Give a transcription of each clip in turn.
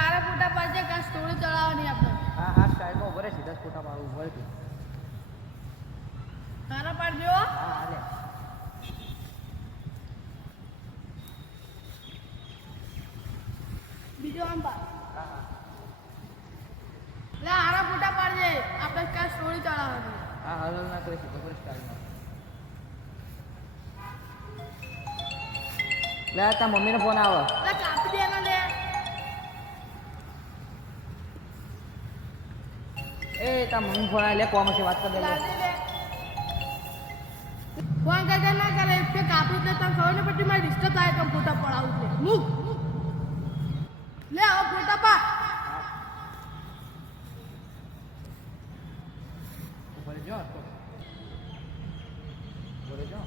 હારા ફોટા પાડજે કે સ્ટોરી ચડાવવાની આપણે. હા હા સ્ટાઇલમાં ઉભો રહે સીધા જ ફોટા પાડું ઉભો રહે. હારા પાડજો. હા હાલે. બીજો આમ પાડ. હા હા લે હારા ફોટા પાડજે આપણે કે સ્ટોરી ચડાવવાની. હા હલ ના કરે સીધો પર સ્ટાઇલમાં. લે તાર મમ્મીનો ફોન આવે. લે કાપી દે ને લે. એ તાર મમ્મી ફોન આવે લે કોમ છે વાત કર દે. લાગે લે. ફોન કરતા ના કરે તે કાપી દે તને ખબર ને પછી મારે ડિસ્ટર્બ થાય તો ફોટા પડાવું છે. મૂક. લે આ ફોટા પાડ. ઉભો રહે જો. ઉભો રહે જો.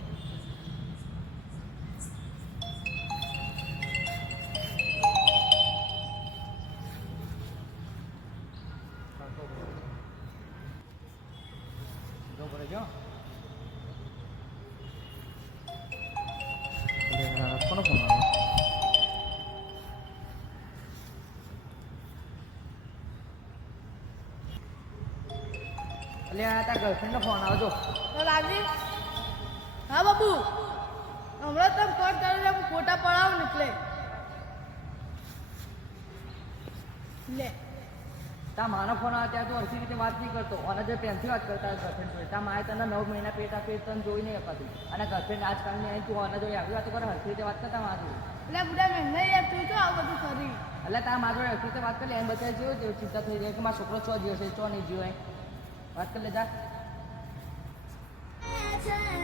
ઉભો રહે જો. કોનો ફોન આવે? અલે આ તાર ગર્લફ્રેન્ડનો ફોન આવજો. તો લાગી. હા બાબુ હમણાં તમે ફોન કરીને હું ફોટા પડાવું ને એટલે લે. તા માનો ફોન આવે ત્યાં તું હરખી રીતે વાત નહીં કરતો અને જે પ્રેમથી વાત કરતા ગર્લફ્રેન્ડ જોડે તા માએ તને 9 મહિના પેટ આપે તને જોઈ નહીં અપાતું અને ગર્લફ્રેન્ડ આજકાલની આવી તું આના જોડે આવી વાતો કરે હરખી રીતે વાત કરતા મારા જોડે. એટલે બુડા મેં નહીં યાર તું તો આવું બધું કરી. એટલે તારા મારા જોડે હરખી રીતે વાત કરી લે એમ બધા જેવું ચિંતા થઈ જાય કે મારો છોકરો ચો જીવો છે ચો નહીં જીવો વાત કરી લે જા.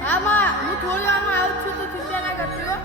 હા માં હું થોડી વારમાં આવું છું તું ચિંતા ના કરતી હો.